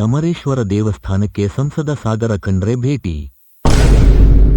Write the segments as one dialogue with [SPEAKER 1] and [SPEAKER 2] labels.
[SPEAKER 1] ಅಮರೇಶ್ವರ ದೇವಸ್ಥಾನಕ್ಕೆ ಸಂಸದ ಸಾಗರ ಖಂಡ್ರೆ ಭೇಟಿ.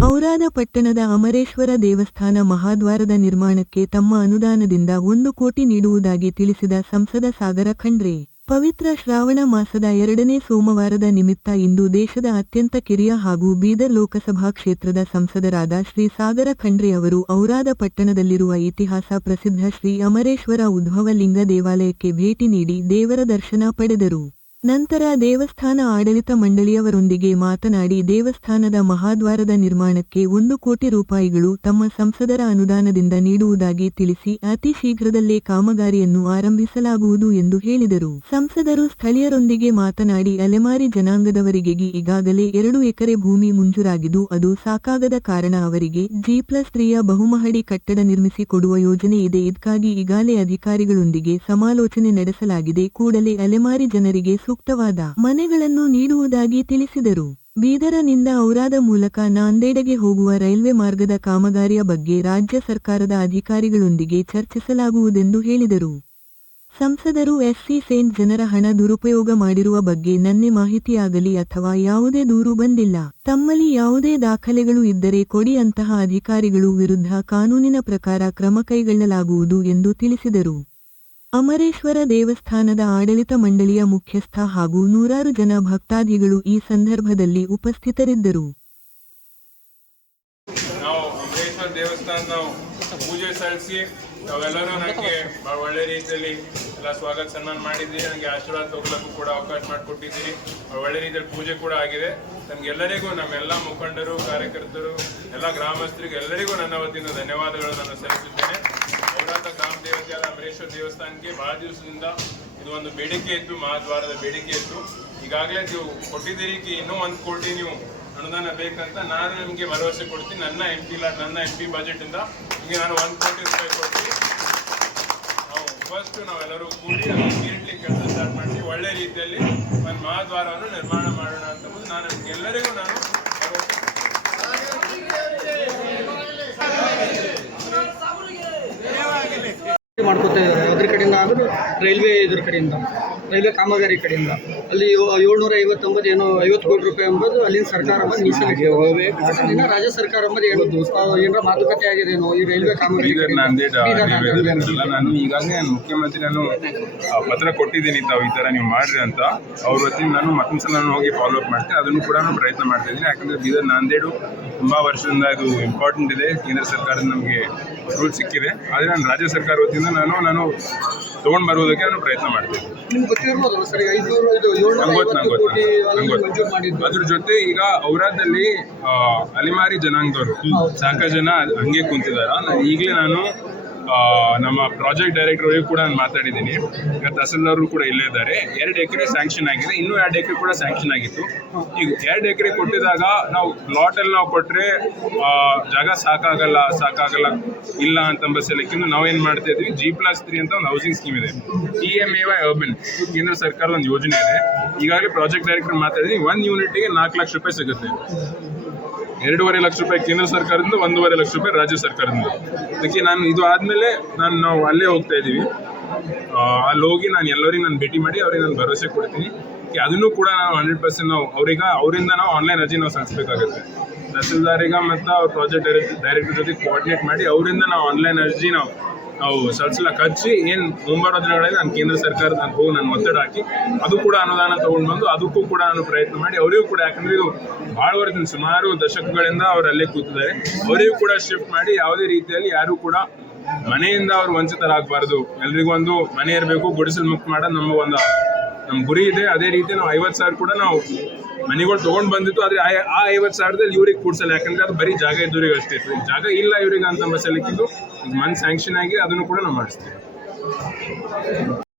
[SPEAKER 1] ಔರಾದ ಪಟ್ಟಣದ ಅಮರೇಶ್ವರ ದೇವಸ್ಥಾನ ಮಹಾದ್ವಾರದ ನಿರ್ಮಾಣಕ್ಕೆ ತಮ್ಮ ಅನುದಾನದಿಂದ ಒಂದು ಕೋಟಿ ನೀಡುವುದಾಗಿ ತಿಳಿಸಿದ ಸಂಸದ ಸಾಗರ ಖಂಡ್ರೆ, ಪವಿತ್ರ ಶ್ರಾವಣ ಮಾಸದ ಎರಡನೇ ಸೋಮವಾರದ ನಿಮಿತ್ತ ಇಂದು ದೇಶದ ಅತ್ಯಂತ ಕಿರಿಯ ಹಾಗೂ ಬೀದರ್ ಲೋಕಸಭಾ ಕ್ಷೇತ್ರದ ಸಂಸದರಾದ ಶ್ರೀ ಸಾಗರ ಖಂಡ್ರೆ ಅವರು ಔರಾದ ಪಟ್ಟಣದಲ್ಲಿರುವ ಇತಿಹಾಸ ಪ್ರಸಿದ್ಧ ಶ್ರೀ ಅಮರೇಶ್ವರ ಉದ್ಭವಲಿಂಗ ದೇವಾಲಯಕ್ಕೆ ಭೇಟಿ ನೀಡಿ ದೇವರ ದರ್ಶನ ಪಡೆದರು. ನಂತರ ದೇವಸ್ಥಾನ ಆಡಳಿತ ಮಂಡಳಿಯವರೊಂದಿಗೆ ಮಾತನಾಡಿ ದೇವಸ್ಥಾನದ ಮಹಾದ್ವಾರದ ನಿರ್ಮಾಣಕ್ಕೆ ಒಂದು ಕೋಟಿ ರೂಪಾಯಿಗಳು ತಮ್ಮ ಸಂಸದರ ಅನುದಾನದಿಂದ ನೀಡುವುದಾಗಿ ತಿಳಿಸಿ ಅತಿ ಶೀಘ್ರದಲ್ಲೇ ಕಾಮಗಾರಿಯನ್ನು ಆರಂಭಿಸಲಾಗುವುದು ಎಂದು ಹೇಳಿದರು. ಸಂಸದರು ಸ್ಥಳೀಯರೊಂದಿಗೆ ಮಾತನಾಡಿ ಅಲೆಮಾರಿ ಜನಾಂಗದವರಿಗೆ ಈಗಾಗಲೇ ಎರಡು ಎಕರೆ ಭೂಮಿ ಮುಂಜೂರಾಗಿದ್ದು ಅದು ಸಾಕಾಗದ ಕಾರಣ ಅವರಿಗೆ ಜಿ ಪ್ಲಸ್ ತ್ರೀಯ ಬಹುಮಹಡಿ ಕಟ್ಟಡ ನಿರ್ಮಿಸಿ ಕೊಡುವ ಯೋಜನೆ ಇದೆ. ಇದಕ್ಕಾಗಿ ಈಗಾಗಲೇ ಅಧಿಕಾರಿಗಳೊಂದಿಗೆ ಸಮಾಲೋಚನೆ ನಡೆಸಲಾಗಿದೆ. ಕೂಡಲೇ ಅಲೆಮಾರಿ ಜನರಿಗೆ ಸೂಕ್ತವಾದ ಮನೆಗಳನ್ನು ನೀಡುವುದಾಗಿ ತಿಳಿಸಿದರು. ಬೀದರನಿಂದ ಔರಾದ ಮೂಲಕ ನಾಂದೇಡಗೆ ಹೋಗುವ ರೈಲ್ವೆ ಮಾರ್ಗದ ಕಾಮಗಾರಿಯ ಬಗ್ಗೆ ರಾಜ್ಯ ಸರ್ಕಾರದ ಅಧಿಕಾರಿಗಳೊಂದಿಗೆ ಚರ್ಚಿಸಲಾಗುವುದೆಂದು ಹೇಳಿದರು. ಸಂಸದರು ಎಸ್ಸಿ ಸೇನ್ ಜನರ ಹಣ ದುರುಪಯೋಗ ಮಾಡಿರುವ ಬಗ್ಗೆ ನನ್ನೆ ಮಾಹಿತಿಯಾಗಲಿ ಅಥವಾ ಯಾವುದೇ ದೂರು ಬಂದಿಲ್ಲ. ತಮ್ಮಲ್ಲಿ ಯಾವುದೇ ದಾಖಲೆಗಳು ಇದ್ದರೆ ಕೊಡಿ ಅಂತಹ ಅಧಿಕಾರಿಗಳು ವಿರುದ್ಧ ಕಾನೂನಿನ ಪ್ರಕಾರ ಕ್ರಮ ಕೈಗೊಳ್ಳಲಾಗುವುದು ಎಂದು ತಿಳಿಸಿದರು. ಅಮರೇಶ್ವರ ದೇವಸ್ಥಾನದ ಆಡಳಿತ ಮಂಡಳಿಯ ಮುಖ್ಯಸ್ಥ ಹಾಗೂ ನೂರಾರು ಜನ ಭಕ್ತಾದಿಗಳು ಈ ಸಂದರ್ಭದಲ್ಲಿ ಉಪಸ್ಥಿತರಿದ್ದರು.
[SPEAKER 2] ಸಲ್ಲಿಸಿ ನಾವೆಲ್ಲರೂ ನನಗೆ ಬಹಳ ಒಳ್ಳೆ ರೀತಿಯಲ್ಲಿ ಎಲ್ಲ ಸ್ವಾಗತ ಸನ್ಮಾನ ಮಾಡಿದ್ದೀರಿ ನನಗೆ ಆಶೀರ್ವಾದ ತಗೊಳ್ಳೋಕ್ಕೂ ಕೂಡ ಅವಕಾಶ ಮಾಡಿಕೊಟ್ಟಿದ್ದೀರಿ. ಒಳ್ಳೆ ರೀತಿಯಲ್ಲಿ ಪೂಜೆ ಕೂಡ ಆಗಿದೆ. ನಮಗೆಲ್ಲರಿಗೂ, ನಮ್ಮೆಲ್ಲ ಮುಖಂಡರು, ಕಾರ್ಯಕರ್ತರು, ಎಲ್ಲ ಗ್ರಾಮಸ್ಥರಿಗೆ ಎಲ್ಲರಿಗೂ ನನ್ನ ವತಿಯಿಂದ ಧನ್ಯವಾದಗಳು ನಾನು ಸಲ್ಲಿಸುತ್ತೇನೆ. ಪೌರಾತ ಗ್ರಾಮ ದೇವತೆಯಾದ ಅಮರೇಶ್ವರ ದೇವಸ್ಥಾನಕ್ಕೆ ಭಾಳ ದಿವಸದಿಂದ ಇದು ಒಂದು ಬೇಡಿಕೆ ಇತ್ತು, ಮಹಾದ್ವಾರದ ಬೇಡಿಕೆ ಇತ್ತು. ಈಗಾಗಲೇ ನೀವು ಕೊಟ್ಟಿದ್ದೀರಿ ಇನ್ನೂ ಒಂದು ಕೋಟಿ ನೀವು ಅನುದಾನ ಬೇಕಂತ ನಾನು ನಿಮಗೆ ಭರವಸೆ ಕೊಡ್ತೀನಿ. ನನ್ನ ಎಂ ಪಿ ನನ್ನ ಎಂ ಪಿ ಬಜೆಟ್ ಇಂದ ಈಗ ನಾನು ಒಂದು ಕೋಟಿ ರೂಪಾಯಿ ಕೊಡ್ತೀನಿ. ನಾವು ಫಸ್ಟ್ ನಾವೆಲ್ಲರೂ ಕೂಡಿ ಇಮಿಡಿಯೇಟ್ಲಿ ಕೆಲಸ ಸ್ಟಾರ್ಟ್ ಮಾಡಿ ಒಳ್ಳೆ ರೀತಿಯಲ್ಲಿ ಒಂದು ಮಹಾದ್ವಾರವನ್ನು ನಿರ್ಮಾಣ ಮಾಡೋಣ ಅಂತ ನಾನು ಎಲ್ಲರಿಗೂ ನಾನು
[SPEAKER 3] ಮಾಡ್ಕೋತಾ ಇದ್ದಾರೆ. ಅದ್ರ ಕಡೆಯಿಂದ ಆಗೋದು ರೈಲ್ವೆ ಇದ್ರ ಕಡೆಯಿಂದ. ರೈಲ್ವೆ ಕಾಮಗಾರಿ ಕಡೆಯಿಂದ. ಅಲ್ಲಿ ಏಳ್ನೂರ ಐವತ್ತೊಂಬತ್ತು ಏನೋ ಐವತ್ತು ಕೋಟಿ ರೂಪಾಯಿ ಎಂಬುದು ಅಲ್ಲಿನ ಸರ್ಕಾರ ಬಂದು ಮೀಸಲಿಗೆ ಇನ್ನು ರಾಜ್ಯ ಸರ್ಕಾರ ಎಂಬುದು ಏನು ಆ, ಏನಾರ ಮಾತುಕತೆ ಆಗಿದೆನೋ ಈ ರೈಲ್ವೆ ಕಾಮಗಾರಿ
[SPEAKER 2] ನಾನು ಈಗಾಗಲೇ ಮುಖ್ಯಮಂತ್ರಿ ನಾನು ಪತ್ರ ಕೊಟ್ಟಿದ್ದೀನಿ ತಾವು ಈ ಥರ ನೀವು ಮಾಡ್ರಿ ಅಂತ. ಅವ್ರ ವತಿಯಿಂದ ನಾನು ಮತ್ತೊಂದ್ಸಲ ನಾನು ಹೋಗಿ ಫಾಲೋ ಅಪ್ ಮಾಡ್ತೀನಿ. ಅದನ್ನು ಕೂಡ ನಾನು ಪ್ರಯತ್ನ ಮಾಡ್ತಾ ಇದ್ದೀನಿ. ಯಾಕಂದ್ರೆ ಬೀದರ್ ನಾಂದೇಡು ತುಂಬ ವರ್ಷದಿಂದ ಇದು ಇಂಪಾರ್ಟೆಂಟ್ ಇದೆ. ಕೇಂದ್ರ ಸರ್ಕಾರದ ನಮಗೆ ರೂಲ್ ಸಿಕ್ಕಿದೆ. ಆದರೆ ನಾನು ರಾಜ್ಯ ಸರ್ಕಾರ ವತಿಯಿಂದ ನಾನು ನಾನು ತೊಗೊಂಡು ಬರುವುದಕ್ಕೆ ನಾನು ಪ್ರಯತ್ನ ಮಾಡ್ತೀನಿ. ನಂಗೆ ಗೊತ್ತು ನಂಗೆ ಗೊತ್ತು ನಂಗೆ ಗೊತ್ತು ಅದ್ರ ಜೊತೆ ಈಗ ಔರಾದಲ್ಲಿ ಅಲಿಮಾರಿ ಜನಾಂಗದವರು ಸಾಕಷ್ಟು ಜನ ಹಂಗೆ ಕುಂತಿದ್ದಾರೆ ಈಗಲೇ ನಾನು ನಮ್ಮ ಪ್ರಾಜೆಕ್ಟ್ ಡೈರೆಕ್ಟರ್ ಅವರಿಗೂ ಕೂಡ ನಾನು ಮಾತಾಡಿದ್ದೀನಿ. ಈಗ ತಹಸೀಲ್ದಾರರು ಕೂಡ ಇಲ್ಲೇ ಇದ್ದಾರೆ. ಎರಡು ಎಕರೆ ಸ್ಯಾಂಕ್ಷನ್ ಆಗಿದೆ. ಇನ್ನೂ ಎರಡು ಎಕರೆ ಕೂಡ ಸ್ಯಾಂಕ್ಷನ್ ಆಗಿತ್ತು. ಈಗ ಎರಡು ಎಕರೆ ಕೊಟ್ಟಿದಾಗ ನಾವು ಪ್ಲಾಟ್ ಎಲ್ಲ ನಾವು ಕೊಟ್ಟರೆ ಜಾಗ ಸಾಕಾಗಲ್ಲ ಸಾಕಾಗಲ್ಲ, ಇಲ್ಲ ಅಂತ ಅಂಬಸಲಿಕ್ಕಿಂತ ನಾವು ಏನು ಮಾಡ್ತಾ ಇದ್ವಿ? ಜಿ ಪ್ಲಸ್ ತ್ರೀ ಅಂತ ಒಂದು ಹೌಸಿಂಗ್ ಸ್ಕೀಮ್ ಇದೆ. ಇ ಎಂ ಎ ವೈ ಅರ್ಬನ್ ಕೇಂದ್ರ ಸರ್ಕಾರದ ಒಂದು ಯೋಜನೆ ಇದೆ. ಈಗಾಗಲೇ ಪ್ರಾಜೆಕ್ಟ್ ಡೈರೆಕ್ಟರ್ ಮಾತಾಡಿದ್ವಿ ಒಂದು ಯೂನಿಟ್ಗೆ ನಾಲ್ಕು ಲಕ್ಷ ರೂಪಾಯಿ ಸಿಗುತ್ತೆ. ಎರಡೂವರೆ ಲಕ್ಷ ರೂಪಾಯಿ ಕೇಂದ್ರ ಸರ್ಕಾರದಿಂದ, ಒಂದೂವರೆ ಲಕ್ಷ ರೂಪಾಯಿ ರಾಜ್ಯ ಸರ್ಕಾರದಿಂದ. ಅದಕ್ಕೆ ನಾನು ಇದು ಆದಮೇಲೆ ನಾನು ನಾವು ಅಲ್ಲೇ ಹೋಗ್ತಾ ಇದ್ದೀವಿ. ಅಲ್ಲಿ ಹೋಗಿ ನಾನು ಎಲ್ಲರಿಗೂ ನಾನು ಭೇಟಿ ಮಾಡಿ ಅವ್ರಿಗೆ ನಾನು ಭರವಸೆ ಕೊಡ್ತೀನಿ. ಅದನ್ನು ಕೂಡ ನಾವು ಹಂಡ್ರೆಡ್ ಪರ್ಸೆಂಟ್ ನಾವು ಅವ್ರಿಗೆ, ಅವರಿಂದ ನಾವು ಆನ್ಲೈನ್ ಅರ್ಜಿ ನಾವು ಸಲ್ಲಿಸಬೇಕಾಗುತ್ತೆ. ತಹಸೀಲ್ದಾರಿಗ ಮತ್ತು ಅವ್ರ ಪ್ರಾಜೆಕ್ಟ್ ಡೈರೆಕ್ಟ್ ಡೈರೆಕ್ಟರ್ ಜೊತೆ ಕೋಆರ್ಡಿನೇಟ್ ಮಾಡಿ ಅವರಿಂದ ನಾವು ಆನ್ಲೈನ್ ಅರ್ಜಿ ನಾವು ನಾವು ಸಲ್ಸಲಕ್ಕೆ ಹಚ್ಚಿ ಏನು ಮುಂಬರುವ ದಿನಗಳಲ್ಲಿ ನಾನು ಕೇಂದ್ರ ಸರ್ಕಾರದ ಹೋಗಿ ನಾನು ಒತ್ತಡ ಹಾಕಿ ಅದು ಕೂಡ ಅನುದಾನ ತೊಗೊಂಡು ಬಂದು ಅದಕ್ಕೂ ಕೂಡ ನಾನು ಪ್ರಯತ್ನ ಮಾಡಿ, ಅವರಿಗೂ ಕೂಡ ಯಾಕಂದರೆ ಇದು ಭಾಳ ವರ್ಷದಿಂದ ಸುಮಾರು ದಶಕಗಳಿಂದ ಅವರು ಅಲ್ಲೇ ಕೂತಿದ್ದಾರೆ. ಅವರಿಗೂ ಕೂಡ ಶಿಫ್ಟ್ ಮಾಡಿ ಯಾವುದೇ ರೀತಿಯಲ್ಲಿ ಯಾರೂ ಕೂಡ ಮನೆಯಿಂದ ಅವರು ವಂಚಿತರಾಗಬಾರ್ದು. ಎಲ್ರಿಗೂ ಒಂದು ಮನೆ ಇರಬೇಕು, ಗುಡಿಸಲು ಮುಕ್ತ ಮಾಡೋದು ನಮ್ಮ ಒಂದು ನಮ್ಮ ಗುರಿ ಇದೆ. ಅದೇ ರೀತಿ ನಾವು ಐವತ್ತು ಸಾವಿರ ಕೂಡ ನಾವು ಮನೆಗಳು ತೊಗೊಂಡು ಬಂದಿತ್ತು. ಆದರೆ ಆ ಐವತ್ತು ಸಾವಿರದಲ್ಲಿ ಇವ್ರಿಗೆ ಕೂಡ್ಸಲ್ಲ. ಯಾಕಂದ್ರೆ ಅದು ಬರೀ ಜಾಗ ಇದ್ದವ್ರಿಗೆ ಅಷ್ಟೇ ಜಾಗ ಇಲ್ಲ ಇವ್ರಿಗೆ ಅಂತ ಬಸ್ಸಲ್ಲಿಕ್ಕಿದ್ದು ಈಗ ಮನ್ ಸ್ಯಾಂಕ್ಷನ್ ಆಗಿ ಅದನ್ನು ಕೂಡ ನಾವು ಮಾಡಿಸ್ತೇವೆ.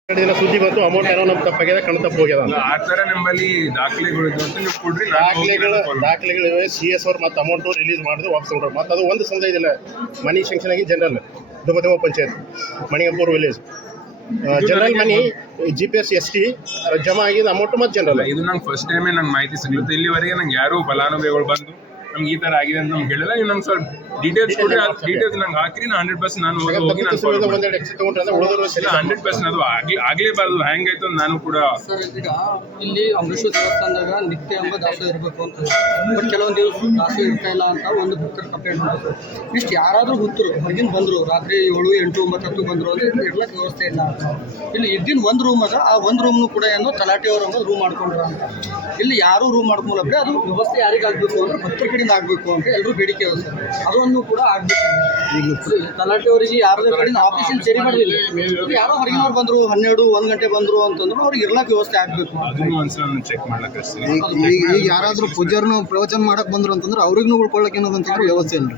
[SPEAKER 4] ಕಡೆಯಿಂದ ಸುದ್ದಿ ಬಂತು ಅಮೌಂಟ್ ಏನೋ ನಮ್ಮ ತಪ್ಪಾಗಿದೆ ಕಣ್ ತಪ್ಪು ಹೋಗ್ಯದ.
[SPEAKER 2] ಆ ಥರ ನಮ್ಮಲ್ಲಿ ದಾಖಲೆಗಳು ಇದ್ದು ಅಂತ ನೀವು ಕೊಡ್ರಿ
[SPEAKER 4] ದಾಖಲೆಗಳು
[SPEAKER 2] ದಾಖಲೆಗಳು
[SPEAKER 4] ದಾಖಲೆಗಳಿವೆ ಸಿ ಎಸ್ ಅವ್ರು ಮತ್ತೆ ಅಮೌಂಟ್ ರಿಲೀಸ್ ಮಾಡಿದ್ರು ವಾಪಸ್ ಕೊಡೋರು ಮತ್ತೆ ಅದು ಒಂದು ಸಂದ ಇದೆಯಲ್ಲ ಮನಿ ಶಂಕ್ಷನ್ ಆಗಿ general ದುಬದಮ panchayat Manigampur village general money G P S S T ಜಮಾ ಆಗಿದೆ ಅಮೌಂಟ್ ಮತ್ತೆ ಜನರಲ್
[SPEAKER 2] ಇದು ನಂಗೆ ಫಸ್ಟ್ ಟೈಮೇ ನಂಗೆ ಮಾಹಿತಿ ಸಿಗುತ್ತೆ ಇಲ್ಲಿವರೆಗೆ ನಂಗೆ ಯಾರು ಫಲಾನುಭವಿಗಳು ಬಂದು ನಮ್ಗೆ ಈ ತರ ಆಗಿದೆ ಅಂತ ನಮ್ಗೆ ಹೇಳಿಲ್ಲ. ನೀವು ನಮ್ಗೆ ಸ್ವಲ್ಪ ಡೀಟೇಲ್ಸ್ ಕೊಡಿ. ಡೀಟೇಲ್ಸ್ ನಂಗೆ ಹಾಕಿರಿ. ನಾನು ಹಂಡ್ರೆಡ್ ಪರ್ಸೆಂಟ್ ನಾನು ಹೋಗಿ ಹೋಗಿ ನಾನು follow ಮಾಡ್ತೀನಿ. ಇಲ್ಲ ಹಂಡ್ರೆಡ್ ಪರ್ಸೆಂಟ್ ಅದು ಆಗ್ಲಿ ಆಗ್ಲೇಬಾರ್ದು. ಹೆಂಗಾಯ್ತು ಅಂತ ನಾನು ಕೂಡ
[SPEAKER 3] ಸರ್ ಈಗ ಇಲ್ಲಿ ಅಮೃತ ದೇವಸ್ಥಾನದಾಗ ನಿತ್ಯ ಎಂಬ ದಾಸ ಇರಬೇಕು ಅಂತ ಬಟ್ ಕೆಲವೊಂದು ದಿವಸ ದಾಸ ಇರ್ತಾ ಇಲ್ಲ ಅಂತ ಒಂದು ಭಕ್ತರು ಕಂಪ್ಲೇಂಟ್ ಮಾಡಿದ್ರು ಇಷ್ಟು ಯಾರಾದರೂ ಗೊತ್ತರು ಹೊರಗಿನ ಬಂದರು ರಾತ್ರಿ ಏಳು ಎಂಟು ಒಂಬತ್ತು ಹತ್ತು ಬಂದರು ಅಂದ್ರೆ ಇರ್ಲಕ್ಕೆ ವ್ಯವಸ್ಥೆ ಇಲ್ಲ ಅಂತ. ಇಲ್ಲಿ ಇದ್ದಿನ ಒಂದು ರೂಮ್ ಅದ ಆ ಒಂದು ರೂಮ್ನು ಕೂಡ ಏನೋ ತಲಾಟೆಯವರು ಅನ್ನೋದು ರೂಮ್ ಮಾಡ್ಕೊಂಡ್ರು ಅಂತ. ಇಲ್ಲಿ ಯಾರು ರೂಮ್ ಮಾಡ್ಕೊಂಡ್ರೆ ಅದು ವ್ಯವಸ್ಥೆ ಯಾರಿಗಾಗಬೇಕು ಅಂದ್ರೆ ಭಕ್ತರ ಕಡೆಯಿಂದ ಆಗಬೇಕು ಅಂತ ಎಲ್ಲರೂ ಬೇಡಿಕೆ ಇದೆ ಸರ್ ಅದನ್ನು ಕೂಡ ಆಗಬೇಕು. ಈಗ ತಲಾಟೆಯವರಿಗೆ ಯಾರದ ಕಡೆಯಿಂದ ಆಫೀಸಿನ ಸರಿ ಮಾಡಲಿಲ್ಲ ಯಾರೋ ಹೊರಗಿನವ್ರು ಬಂದ್ರು ಹನ್ನೆರಡು ಒಂದ್ ಗಂಟೆ ಬಂದ್ರು ಅಂತಂದ್ರೆ ಅವ್ರಿಗೆ ಇರ್ಲಕ್ಕೆ ವ್ಯವಸ್ಥೆ ಆಗಬೇಕು.
[SPEAKER 2] ಅದನ್ನು ಒಂದ್ಸಲ ನಾನು ಚೆಕ್ ಮಾಡ್ಲಕ್ಕೆ ಅಷ್ಟೇ.
[SPEAKER 5] ಈಗ ಈಗ ಯಾರಾದ್ರೂ ಪೂಜಾರನು ಪ್ರವಚನ ಮಾಡಕ್ ಬಂದ್ರು ಅಂತಂದ್ರೆ ಅವ್ರಿಗೂ ಉಳ್ಕೊಳ್ಳಕ್ಕೆ ಏನದಂತಂದ್ರೆ ವ್ಯವಸ್ಥೆ ಇಲ್ಲ.